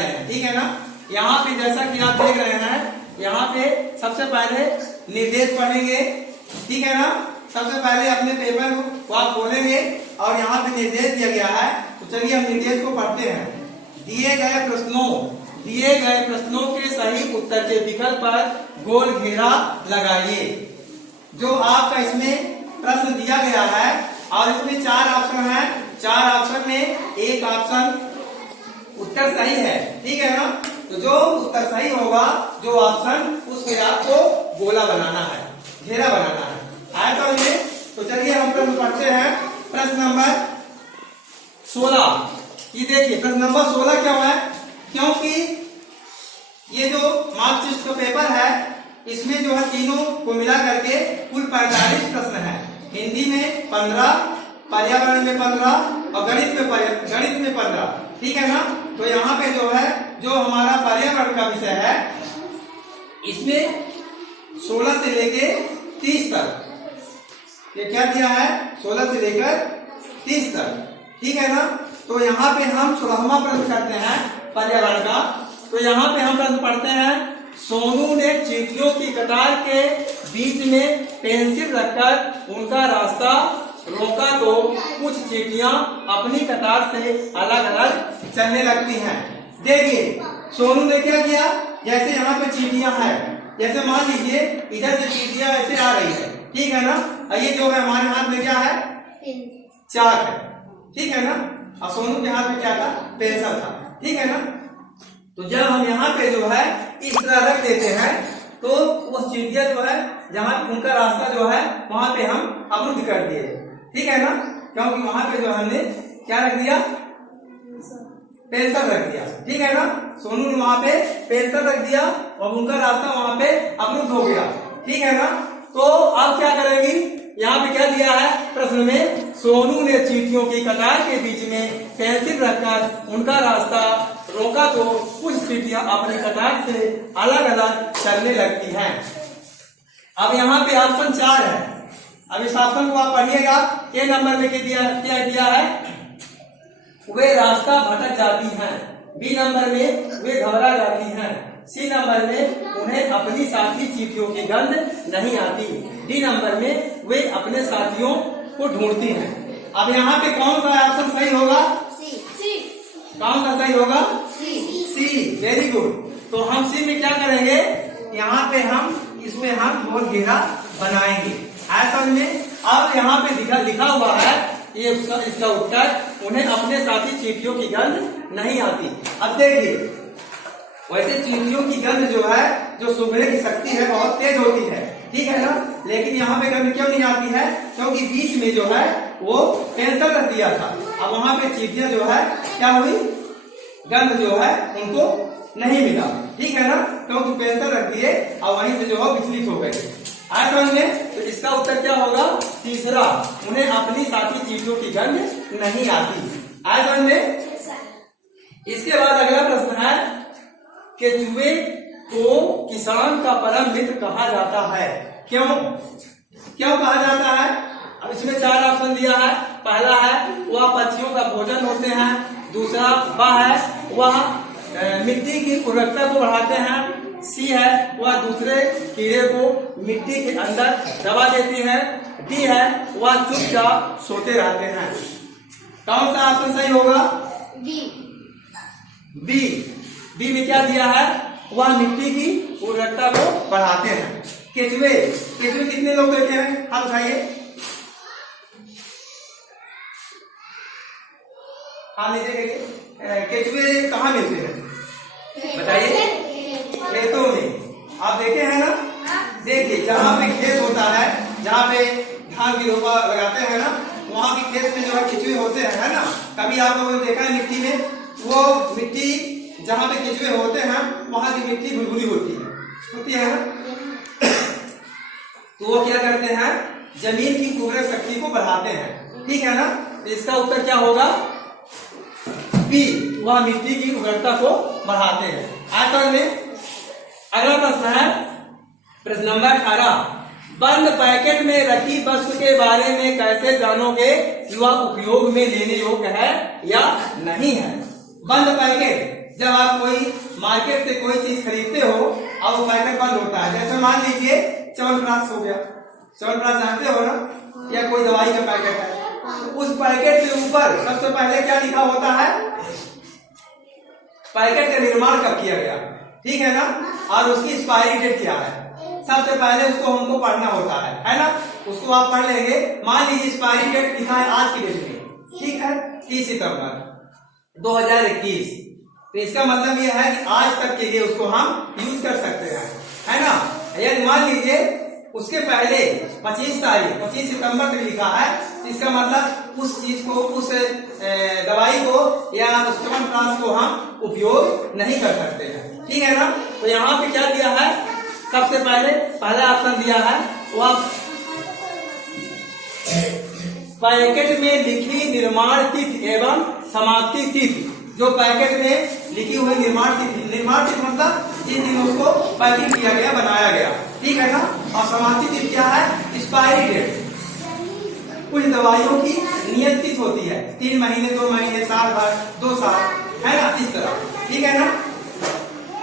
रहे हैं, ठीक है ना। यहाँ पे जैसा कि आप देख रहे हैं, यहाँ पे सबसे पहले निर्देश पढ़ेंगे, ठीक है ना। सबसे पहले अपने पेपर को आप खोलेंगे और यहाँ पे निर्देश दिया गया है, तो चलिए हम निर्देश को पढ़ते हैं। दिए गए प्रश्नों के सही उत्तर के विकल्प पर गोल घेरा लगाइए। जो आपका इसमें प्रश्न दिया गया है और इसमें 4 ऑप्शन है, 4 ऑप्शन में एक ऑप्शन उत्तर सही है, ठीक है ना। तो जो उत्तर सही होगा, जो ऑप्शन, उस पे आपको गोला बनाना है, घेरा बनाना है। आया समझ में? तो चलिए हम प्रश्न पढ़ते हैं। प्रश्न नंबर 16। ये देखिए प्रश्न नंबर 16 क्यों है? क्योंकि ये जो मार्कशीट का पेपर है, इसमें जो है तीनों को मिला करके कुल 45 प्रश्न है। हिंदी में 15, पर्यावरण में 15 और गणित में 15, ठीक है ना। तो यहाँ पे जो है, जो हमारा पर्यावरण का विषय है, इसमें 16 से लेके 30 तक, ये क्या दिया है? 16 से लेकर 30 तक, ठीक है ना। तो यहाँ पे हम 16वां प्रश्न करते हैं पर्यावरण का। तो यहाँ पे हम प्रश्न पढ़ते हैं। सोनू ने चींटियों की कतार के बीच में पेंसिल रखकर उनका रास्ता रोका तो कुछ चींटियां अपनी कतार से अलग अलग चलने लगती हैं। देखिए सोनू ने क्या किया, जैसे यहाँ पे चींटियां हैं, जैसे मान लीजिए इधर से चींटियां ऐसे आ रही है, ठीक है ना। और ये जो है हमारे हाथ में क्या है? चाक है, ठीक है ना। और सोनू के हाथ में क्या था? पेंसिल था, ठीक है ना। तो जब हम यहाँ पे जो है इस तरह रख देते हैं, तो वो चींटियां जो है, जहाँ उनका रास्ता जो है वहां पे हम अवरुद्ध कर दिए, ठीक है ना। क्योंकि वहां पे जो हमने क्या रख दिया? पेंसिल रख दिया, ठीक है ना। सोनू ने वहां पे पेंसिल रख दिया और उनका रास्ता वहां पे अवरुद्ध हो गया, ठीक है ना। तो अब क्या करेंगी? यहाँ पे क्या दिया है प्रश्न में? सोनू ने चींटियों की कतार के बीच में पेंसिल रखकर उनका रास्ता रोका तो कुछ चींटियां अपनी कतार से अलग अलग चलने लगती हैं। अब यहाँ पे ऑप्शन 4 है। अब इस ऑप्शन को आप पढ़िएगा। ए नंबर में क्या दिया है? वे रास्ता भटक जाती हैं। बी नंबर में वे घबरा जाती हैं। सी नंबर में उन्हें अपनी साथी चींटियों की गंध नहीं आती। डी नंबर में वे अपने साथियों को ढूंढती हैं। अब यहाँ पे कौन सा ऑप्शन सही होगा? सी। कौन सा सही होगा? सी। Very good. तो हम सी में क्या करेंगे? यहाँ पे हम इसमें हम गोल घेरा बनाएंगे। ऐसा में अब यहाँ पे लिखा हुआ है, ये इसका उत्तर, उन्हें अपने साथी चींटियों की गंध नहीं आती। अब देखिए, वैसे चींटियों की गंध जो है, जो सूंघने की शक्ति है, बहुत तेज होती है, ठीक है ना। लेकिन यहाँ पे गंध क्यों नहीं आती है? क्योंकि बीच में जो है वो पेंसिल रख दिया था। अब वहां पे चींटियां जो है क्या हुई? गंध जो है उनको नहीं मिला, ठीक है ना। क्योंकि पेंसिल रख दिए और वहीं से जो है विचलित हो गए। आया समझ में? तो इसका उत्तर क्या होगा? तीसरा, उन्हें अपनी साथी चींटियों की गंध नहीं आती। आया समझ में? इसके बाद अगला प्रश्न है कि चूहे को किसान का परम मित्र कहा जाता है। क्यों कहा जाता है? अब इसमें 4 ऑप्शन दिया है। पहला है वह पक्षियों का भोजन होते हैं। दूसरा वह है वह मिट्टी की उर्वरकता को बढ़ाते हैं। सी है वह दूसरे कीड़े को मिट्टी के अंदर दबा देती है। डी है वह चुपचाप सोते रहते हैं। कौन सा ऑप्शन सही होगा? बी में क्या दिया है? वह मिट्टी की उर्वरकता को बढ़ाते हैं। केचुए कितने लोग देखे हैं? हाथ उठाइए, हाथ नीचे। केचुए कहाँ मिलते हैं बताइए? खेतों में। आप देखे हैं ना? देखिए जहाँ पे खेत होता है, जहाँ पे धान की रोपा लगाते हैं ना, वहाँ के खेत में जो है केचुए होते हैं, है ना। कभी आप लोगों ने देखा है मिट्टी में? वो मिट्टी जहाँ पे केचुए होते हैं, वहां की मिट्टी भुलभुली होती है ना। तो वो क्या करते हैं? जमीन की उर्वरक शक्ति को बढ़ाते हैं, ठीक है ना। तो इसका उत्तर क्या होगा? बी, वह मिट्टी की उर्वरकता को बढ़ाते हैं। आंसर में अगला प्रश्न है प्रश्न नंबर 18। बंद पैकेट में रखी वस्तु के बारे में कैसे जानोगे कि वह उपयोग में लेने योग्य है या नहीं है? बंद पैकेट, जब आप कोई मार्केट से कोई चीज खरीदते हो और वो पैकेट बंद होता है, जैसे मान लीजिए च्यवनप्राश हो गया, च्यवनप्राश जानते हो ना, या कोई दवाई का पैकेट है, तो उस पैकेट के ऊपर सबसे पहले क्या लिखा होता है, पैकेट का निर्माण कब किया गया, ठीक है ना, और उसकी एक्सपायरी डेट क्या है, सबसे पहले उसको हमको पढ़ना होता है ना। उसको आप पढ़ लेंगे। मान लीजिए एक्सपायरी डेट लिखा है आज की डेट में, ठीक है, 30 सितंबर 2021, तो इसका मतलब यह है कि आज तक के लिए उसको हम यूज कर सकते हैं, है ना। यदि मान लीजिए उसके पहले 25 सितंबर तक लिखा है, इसका मतलब उस चीज को, उस दवाई को या उस च्यवनप्राश को हम उपयोग नहीं कर सकते हैं, ठीक है ना। तो यहाँ पे क्या दिया है, सबसे पहला ऑप्शन दिया है वो आप पैकेट में लिखी निर्माण तिथि एवं समाप्ति तिथि, जो पैकेट में लिखी हुई निर्माण तिथि मतलब जिस दिन उसको पैकिंग किया गया, बनाया गया, ठीक है ना, और समाप्ति तिथि क्या है, एक्सपायरी डेट। कुछ दवाइयों की नियत तिथि होती है, 3 महीने, 2 महीने, साल भर, 2 साल, है ना, इस तरह, ठीक है ना।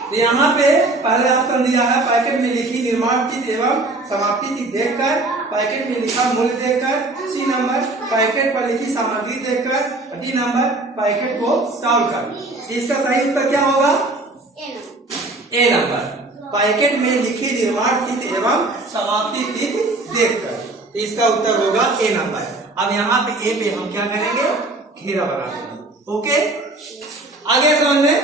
तो यहाँ पे पहले ऑप्शन दिया है पैकेट में लिखी निर्माण तिथि एवं समाप्ति तिथि देखकर, पैकेट में लिखा मूल्य देखकर, सी नंबर पैकेट पर लिखी सामग्री देखकर, डी नंबर पैकेट को तौलकर। इसका सही उत्तर क्या होगा, ए नंबर, पैकेट में लिखी निर्माण तिथि एवं समाप्ति तिथि देखकर, इसका उत्तर होगा ए नंबर। अब यहाँ पे ए पे हम क्या करेंगे, घेरा बना देंगे। ओके, आगे समझ में।